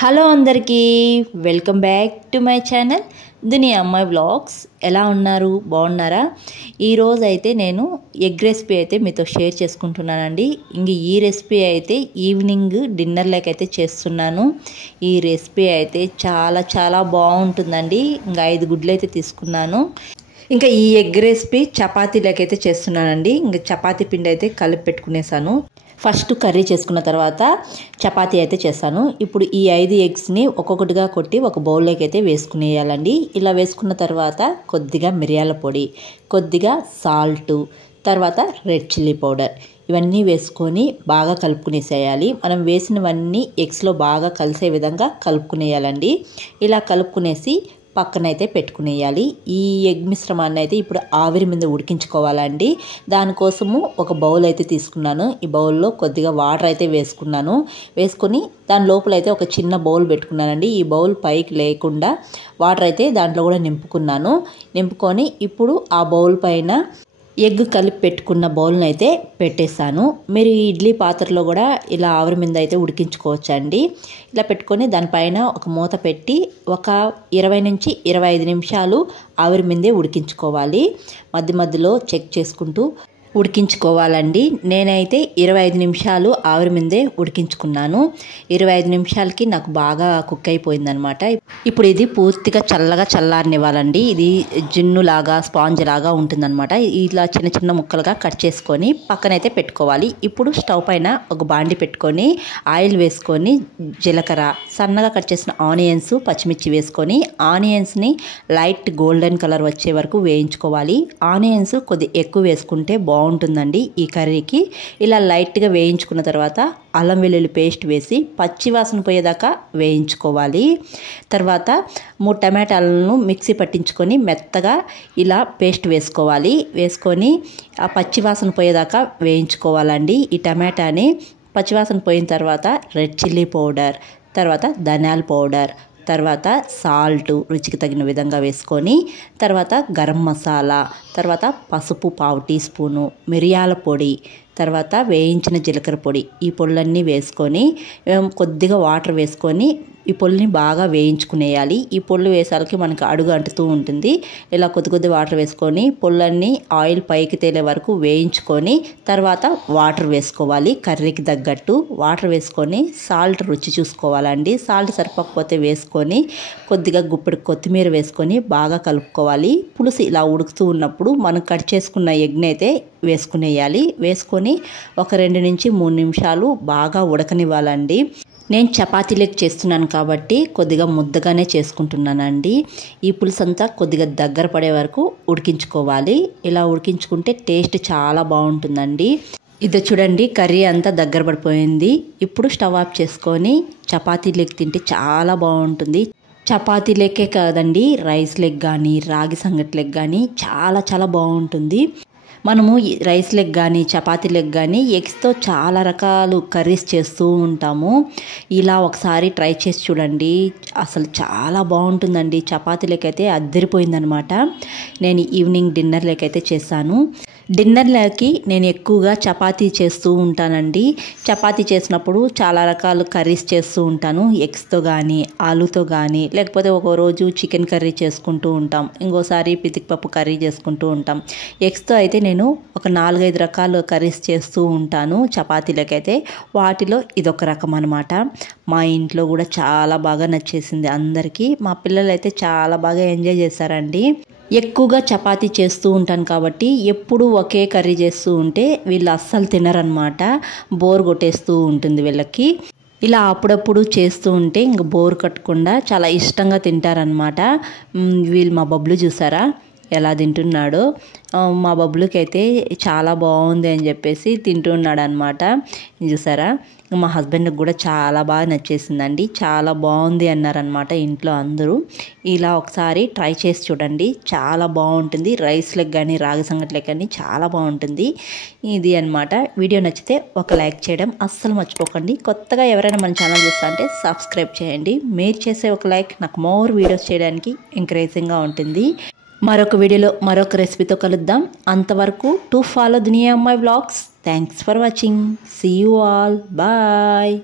Hello అందరికీ welcome back to my channel Duniya Ammayi vlogs. ఎలా ఉన్నారు? బాగున్నారా? ఈరోజు అయితే నేను ఎగ్ రెసిపీ అయితే మీతో షేర్ చేసుకుంటున్నానండి. ఇంక ఈ రెసిపీ అయితే ఈవినింగ్ డిన్నర్ అయితే చేస్తున్నాను. ఈ రెసిపీ అయితే చాలా చాలా బాగుంటుందండి. ఇంకా 5 గుడ్లు అయితే తీసుకున్నాను. ఇంకా ఈ ఎగ్ రెసిపీ చపాతీలకైతే చేస్తున్నానండి. ఇంకా చపాతీ పిండి అయితే కలిపి పెట్టుకునేసాను. ఫస్ట్ కర్రీ చేసుకున్న తర్వాత చపాతీ అయితే చేస్తాను. ఇప్పుడు ఈ 5 ఎగ్స్ని ఒక్కొక్కటిగా కొట్టి ఒక బౌల్లోకి అయితే వేసుకునేయాలండి. ఇలా వేసుకున్న తర్వాత కొద్దిగా మిరియాల పొడి, కొద్దిగా సాల్టు, తర్వాత రెడ్ చిల్లీ పౌడర్ ఇవన్నీ వేసుకొని బాగా కలుపుకునేసేయాలి. మనం వేసినవన్నీ ఎగ్స్లో బాగా కలిసే విధంగా కలుపుకునేయాలండి. ఇలా కలుపుకునేసి పక్కనైతే పెట్టుకునేయాలి. ఈ ఎగ్ మిశ్రమాన్ని అయితే ఇప్పుడు ఆవిరి మీద ఉడికించుకోవాలండి. దానికోసము ఒక బౌల్ అయితే తీసుకున్నాను. ఈ బౌల్లో కొద్దిగా వాటర్ అయితే వేసుకున్నాను. వేసుకొని దాని లోపల అయితే ఒక చిన్న బౌల్ పెట్టుకున్నానండి. ఈ బౌల్ పైకి లేకుండా వాటర్ అయితే దాంట్లో కూడా నింపుకొని ఇప్పుడు ఆ బౌల్ పైన ఎగ్ కలిపి పెట్టుకున్న బౌల్ని అయితే పెట్టేస్తాను. మీరు ఈ ఇడ్లీ పాత్రలో కూడా ఇలా ఆవిరి మీద అయితే ఉడికించుకోవచ్చండి. ఇలా పెట్టుకొని దానిపైన ఒక మూత పెట్టి ఒక 20 నుంచి 25 నిమిషాలు ఆవిరి మీదే ఉడికించుకోవాలి. మధ్య మధ్యలో చెక్ చేసుకుంటూ ఉడికించుకోవాలండి. నేనైతే 25 నిమిషాలు ఆవిరి మీదే ఉడికించుకున్నాను. 25 నిమిషాలకి నాకు బాగా కుక్ అయిపోయిందనమాట. ఇప్పుడు ఇది పూర్తిగా చల్లగా చల్లారనివ్వాలండి. ఇది జున్నులాగా స్పాంజ్ లాగా ఉంటుందన్నమాట. ఇలా చిన్న చిన్న ముక్కలుగా కట్ చేసుకొని పక్కనైతే పెట్టుకోవాలి. ఇప్పుడు స్టవ్ పైన ఒక బాండి పెట్టుకొని ఆయిల్ వేసుకొని జీలకర్ర, సన్నగా కట్ చేసిన ఆనియన్స్, పచ్చిమిర్చి వేసుకొని ఆనియన్స్ని లైట్ గోల్డెన్ కలర్ వచ్చే వరకు వేయించుకోవాలి. ఆనియన్స్ కొద్దిగా ఎక్కువ వేసుకుంటే బాగుంటుందండి ఈ కర్రీకి. ఇలా లైట్గా వేయించుకున్న తర్వాత అల్లం వెల్లుల్లి పేస్ట్ వేసి పచ్చి వాసన పోయేదాకా వేయించుకోవాలి. తర్వాత 3 టమాటాలను మిక్సీ పట్టించుకొని మెత్తగా ఇలా పేస్ట్ వేసుకోవాలి. వేసుకొని ఆ పచ్చి వాసన పోయేదాకా వేయించుకోవాలండి. ఈ టమాటాని పచ్చివాసన పోయిన తర్వాత రెడ్ చిల్లీ పౌడర్, తర్వాత ధనియాల పౌడర్, తర్వాత సాల్టు రుచికి తగిన విధంగా వేసుకొని తర్వాత గరం మసాలా, తర్వాత పసుపు 1/2 టీ స్పూను, మిరియాల పొడి, తర్వాత వేయించిన జీలకర్ర పొడి, ఈ పొళ్ళన్నీ వేసుకొని కొద్దిగా వాటర్ వేసుకొని ఈ పొడిని బాగా వేయించుకునేయాలి. ఈ పొళ్ళు వేసాలకి మనకు అడుగు అంటుతూ ఉంటుంది. ఇలా కొద్ది వాటర్ వేసుకొని పొళ్ళన్నీ ఆయిల్ పైకి తేలే వరకు వేయించుకొని తర్వాత వాటర్ వేసుకోవాలి. కర్రీకి తగ్గట్టు వాటర్ వేసుకొని సాల్ట్ రుచి చూసుకోవాలండి. సాల్ట్ సరిపోకపోతే వేసుకొని కొద్దిగా గుప్పెడు కొత్తిమీర వేసుకొని బాగా కలుపుకోవాలి. పులుసు ఇలా ఉడుకుతూ ఉన్నప్పుడు మనం కట్ చేసుకున్న ఎగ్ని అయితే వేసుకునేయాలి. వేసుకొని ఒక 2 నుంచి 3 నిమిషాలు బాగా ఉడకనివ్వాలండి. నేను చపాతీలకు చేస్తున్నాను కాబట్టి కొద్దిగా ముద్దగానే చేసుకుంటున్నానండి. ఈ పులుసు అంతా కొద్దిగా దగ్గర పడే వరకు ఉడికించుకోవాలి. ఇలా ఉడికించుకుంటే టేస్ట్ చాలా బాగుంటుందండి. ఇది చూడండి, కర్రీ అంతా దగ్గర పడిపోయింది. ఇప్పుడు స్టవ్ ఆఫ్ చేసుకొని చపాతీలకు తింటే చాలా బాగుంటుంది. చపాతీలకే కాదండి, రైస్ లెగ్ కానీ రాగి సంగటి లెగ్ కానీ చాలా చాలా బాగుంటుంది. మనము రైస్ లెగ్ కానీ చపాతీ లెగ్ కానీ ఎగ్స్తో చాలా రకాలు కర్రీస్ చేస్తూ ఉంటాము. ఇలా ఒకసారి ట్రై చేసి చూడండి, అసలు చాలా బాగుంటుందండి. చపాతీ లెగ్ అయితే అద్దరిపోయిందనమాట. నేను ఈవినింగ్ డిన్నర్ లెగ్ అయితే చేశాను. డిన్నర్లోకి నేను ఎక్కువగా చపాతీ చేస్తూ ఉంటానండి. చపాతీ చేసినప్పుడు చాలా రకాల కర్రీస్ చేస్తూ ఉంటాను. ఎగ్స్తో కానీ ఆలూతో కానీ, లేకపోతే ఒక రోజు చికెన్ కర్రీ చేసుకుంటూ ఉంటాం, ఇంకోసారి పితికిపప్పు కర్రీ చేసుకుంటూ ఉంటాం. ఎగ్స్తో అయితే నేను ఒక 4-5 రకాల కర్రీస్ చేస్తూ ఉంటాను చపాతీలకైతే. వాటిలో ఇదొక రకం అనమాట. మా ఇంట్లో కూడా చాలా బాగా నచ్చేసింది అందరికీ. మా పిల్లలు అయితే చాలా బాగా ఎంజాయ్ చేశారండి. ఎక్కువగా చపాతీ చేస్తూ ఉంటాను కాబట్టి ఎప్పుడు ఒకే కర్రీ చేస్తూ ఉంటే వీళ్ళు అస్సలు తినరనమాట. బోర్ కొట్టేస్తూ ఉంటుంది వీళ్ళకి. ఇలా అప్పుడప్పుడు చేస్తూ ఉంటే ఇంక బోర్ కట్టకుండా చాలా ఇష్టంగా తింటారనమాట. వీళ్ళు మా బబ్లు చూసారా ఎలా తింటున్నాడో. మా బబ్లుకి అయితే చాలా బాగుంది అని చెప్పేసి తింటున్నాడు అనమాట. చూసారా, మా హస్బెండ్కి కూడా చాలా బాగా నచ్చేసిందండి. చాలా బాగుంది అన్నారనమాట ఇంట్లో అందరూ. ఇలా ఒకసారి ట్రై చేసి చూడండి, చాలా బాగుంటుంది. రైస్ లెగ్ కానీ రాగి సంగటి లెగ్ కానీ చాలా బాగుంటుంది. ఇది అనమాట. వీడియో నచ్చితే ఒక లైక్ చేయడం అస్సలు మర్చిపోకండి. కొత్తగా ఎవరైనా మన ఛానల్ చూస్తా అంటే సబ్స్క్రైబ్ చేయండి. మీరు చేసే ఒక లైక్ నాకు మోర్ వీడియోస్ చేయడానికి ఎంకరేజింగ్గా ఉంటుంది. మరొక వీడియోలో మరొక రెసిపీతో కలుద్దాం. అంతవరకు to follow Duniya Ammayi vlogs. Thanks for watching. See you all. Bye.